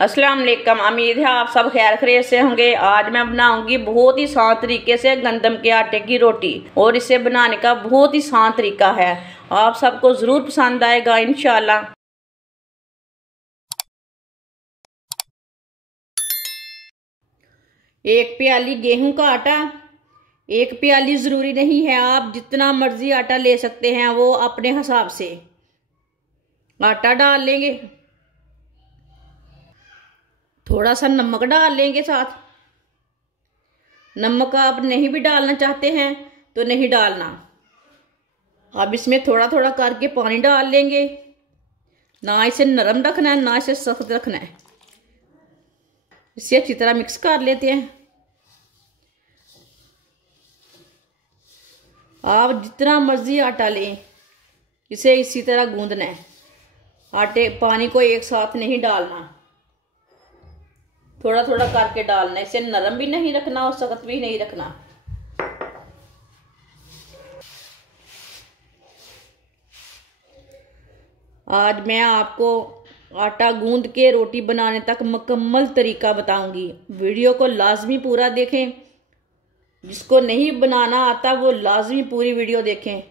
अस्सलाम वालेकुम। उम्मीद है आप सब खैर खैरियत से होंगे। आज मैं बनाऊंगी बहुत ही आसान तरीके से गंदम के आटे की रोटी और इसे बनाने का बहुत ही आसान तरीका है। आप सबको ज़रूर पसंद आएगा इंशाल्लाह। एक प्याली गेहूं का आटा, एक प्याली ज़रूरी नहीं है, आप जितना मर्जी आटा ले सकते हैं, वो अपने हिसाब से आटा डाल लेंगे। थोड़ा सा नमक डाल लेंगे साथ। नमक आप नहीं भी डालना चाहते हैं तो नहीं डालना। अब इसमें थोड़ा थोड़ा करके पानी डाल लेंगे। ना इसे नरम रखना है ना इसे सख्त रखना है। इसे अच्छी तरह मिक्स कर लेते हैं। आप जितना मर्जी आटा लें, इसे इसी तरह गूंदना है। आटे पानी को एक साथ नहीं डालना, थोड़ा थोड़ा करके डालना। इसे नरम भी नहीं रखना और सख्त भी नहीं रखना। आज मैं आपको आटा गूंद के रोटी बनाने तक मुकम्मल तरीका बताऊंगी। वीडियो को लाजमी पूरा देखें। जिसको नहीं बनाना आता वो लाजमी पूरी वीडियो देखें।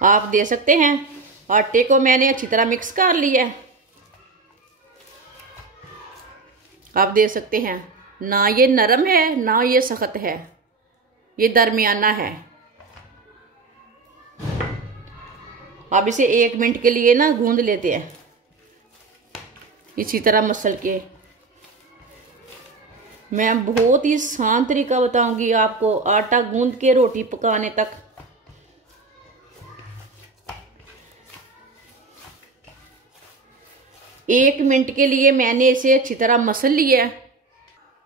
आप दे सकते हैं आटे को मैंने अच्छी तरह मिक्स कर लिया है। आप दे सकते हैं ना ये नरम है ना ये सख्त है, ये दरमियाना है। अब इसे 1 मिनट के लिए ना गूंद लेते हैं इसी तरह मसल के। मैं बहुत ही आसान तरीका बताऊंगी आपको आटा गूंद के रोटी पकाने तक। एक मिनट के लिए मैंने इसे अच्छी तरह मसल लिया है।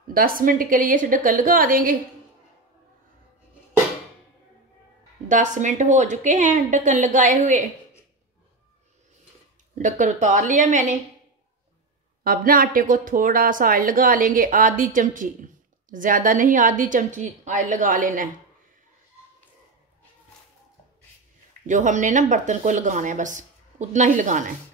10 मिनट के लिए इसे ढक्कन लगा देंगे। 10 मिनट हो चुके हैं ढक्कन लगाए हुए। ढक्कन उतार लिया मैंने। अब ना आटे को थोड़ा सा ऑयल लगा लेंगे, आधी चमची, ज्यादा नहीं, आधी चमची ऑयल लगा लेना है। जो हमने ना बर्तन को लगाना है बस उतना ही लगाना है।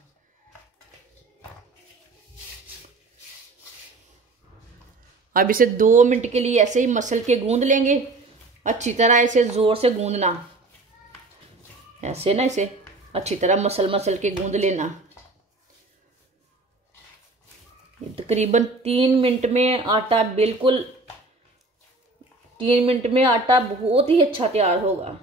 अब इसे 2 मिनट के लिए ऐसे ही मसल के गूंद लेंगे। अच्छी तरह इसे जोर से गूंदना, ऐसे ना इसे अच्छी तरह मसल के गूंद लेना। तकरीबन 3 मिनट में आटा बिल्कुल 3 मिनट में आटा बहुत ही अच्छा तैयार होगा।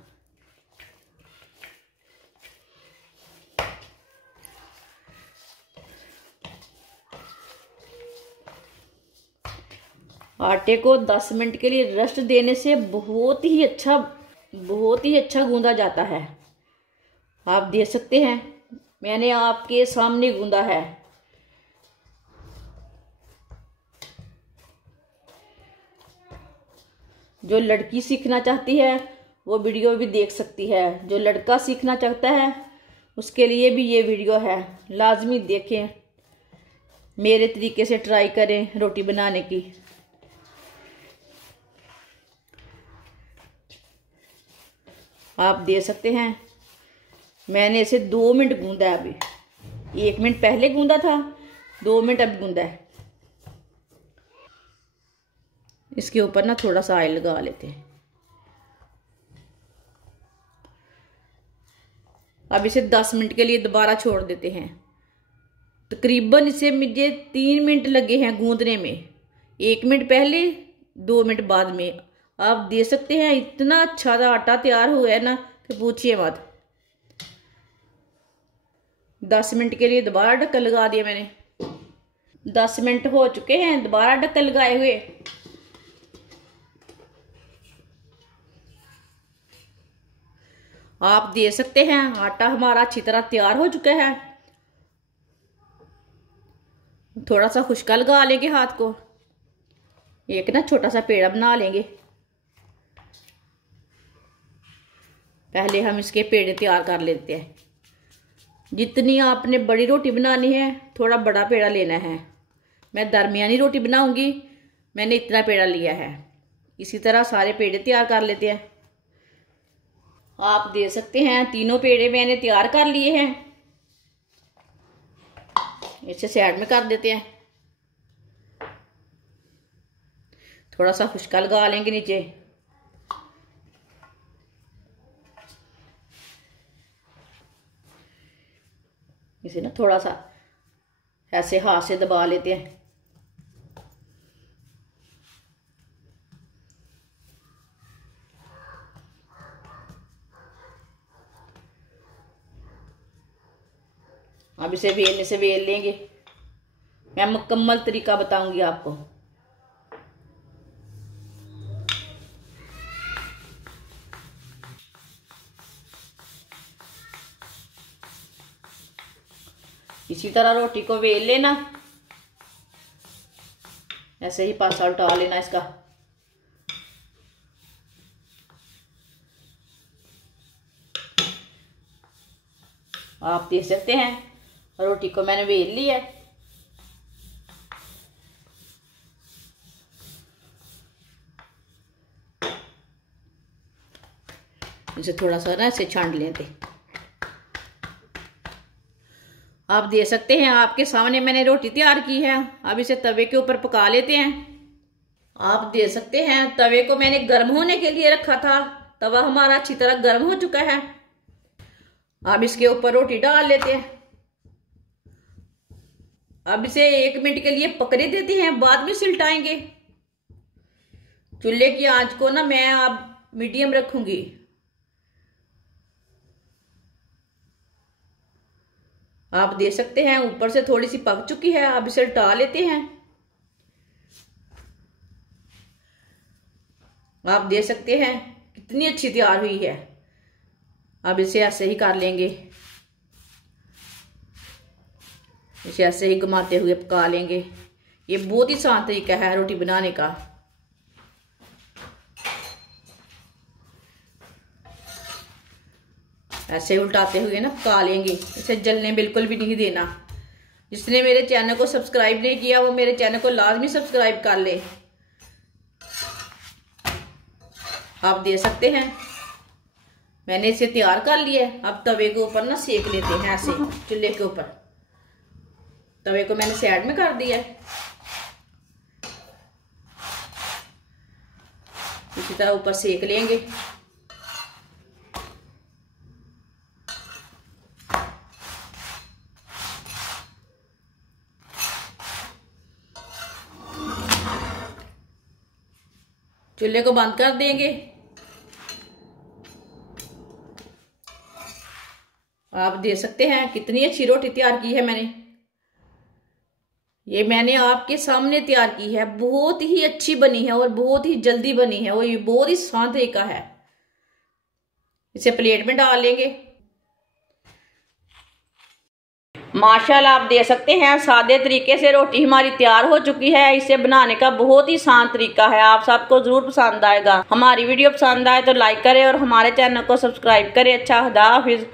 आटे को 10 मिनट के लिए रेस्ट देने से बहुत ही अच्छा गूंदा जाता है। आप देख सकते हैं मैंने आपके सामने गूंदा है। जो लड़की सीखना चाहती है वो वीडियो भी देख सकती है। जो लड़का सीखना चाहता है उसके लिए भी ये वीडियो है, लाजमी देखें। मेरे तरीके से ट्राई करें रोटी बनाने की। आप दे सकते हैं मैंने इसे 2 मिनट गूंदा है। अभी 1 मिनट पहले गूंदा था, 2 मिनट अब गूंदा है। इसके ऊपर ना थोड़ा सा ऑयल लगा लेते हैं। अब इसे 10 मिनट के लिए दोबारा छोड़ देते हैं। तकरीबन इसे मुझे 3 मिनट लगे हैं गूंदने में, 1 मिनट पहले 2 मिनट बाद में। आप दे सकते हैं इतना अच्छा आटा तैयार हुआ है ना कि पूछिए मत। 10 मिनट के लिए दोबारा ढक्कन लगा दिया मैंने। 10 मिनट हो चुके हैं दोबारा ढक्कन लगाए हुए। आप दे सकते हैं आटा हमारा अच्छी तरह तैयार हो चुका है। थोड़ा सा खुश्का लगा लेंगे हाथ को। एक ना छोटा सा पेड़ा बना लेंगे। पहले हम इसके पेड़े तैयार कर लेते हैं। जितनी आपने बड़ी रोटी बनानी है थोड़ा बड़ा पेड़ा लेना है। मैं दरमियानी रोटी बनाऊंगी, मैंने इतना पेड़ा लिया है। इसी तरह सारे पेड़े तैयार कर लेते हैं। आप देख सकते हैं तीनों पेड़े मैंने तैयार कर लिए हैं। इसे साइड में कर देते हैं। थोड़ा सा खुशका लगा लेंगे नीचे। इसे ना थोड़ा सा ऐसे हाथ से दबा लेते हैं। अब इसे बेलने से बेल लेंगे। मैं मुकम्मल तरीका बताऊंगी आपको। इसी तरह रोटी को बेल लेना, ऐसे ही पासा उल्टा लेना इसका। आप देख सकते हैं रोटी को मैंने बेल ली है। इसे थोड़ा सा ना ऐसे छांट लेते। आप देख सकते हैं आपके सामने मैंने रोटी तैयार की है। अब इसे तवे के ऊपर पका लेते हैं। आप देख सकते हैं तवे को मैंने गर्म होने के लिए रखा था। तवा हमारा अच्छी तरह गर्म हो चुका है। अब इसके ऊपर रोटी डाल लेते हैं। अब इसे 1 मिनट के लिए पकने देते हैं, बाद में सिलटाएंगे। चूल्हे की आंच को ना मैं अब मीडियम रखूंगी। आप देख सकते हैं ऊपर से थोड़ी सी पक चुकी है। अब इसे उल्टा लेते हैं। आप देख सकते हैं कितनी अच्छी तैयार हुई है। अब इसे ऐसे ही कर लेंगे। इसे ऐसे ही घुमाते हुए पका लेंगे। ये बहुत ही आसान तरीका है रोटी बनाने का। ऐसे उल्टाते हुए ना पका लेंगे। इसे जलने बिल्कुल भी नहीं देना। जिसने मेरे चैनल को सब्सक्राइब नहीं किया वो मेरे चैनल को लाजमी सब्सक्राइब कर ले। आप देख सकते हैं मैंने इसे तैयार कर लिया है। अब तवे के ऊपर ना सेक लेते हैं। ऐसे चूल्हे के ऊपर तवे को मैंने साइड में कर दिया है। इसी तरह ऊपर सेक लेंगे। चूल्हे को बंद कर देंगे। आप देख सकते हैं कितनी अच्छी रोटी तैयार की है मैंने। ये मैंने आपके सामने तैयार की है। बहुत ही अच्छी बनी है और बहुत ही जल्दी बनी है और ये बहुत ही आसान तरीका है। इसे प्लेट में डाल लेंगे। माशाल्लाह आप देख सकते हैं सादे तरीके से रोटी हमारी तैयार हो चुकी है। इसे बनाने का बहुत ही आसान तरीका है। आप सबको जरूर पसंद आएगा। हमारी वीडियो पसंद आए तो लाइक करें और हमारे चैनल को सब्सक्राइब करें। अच्छा, खुदा हाफिज।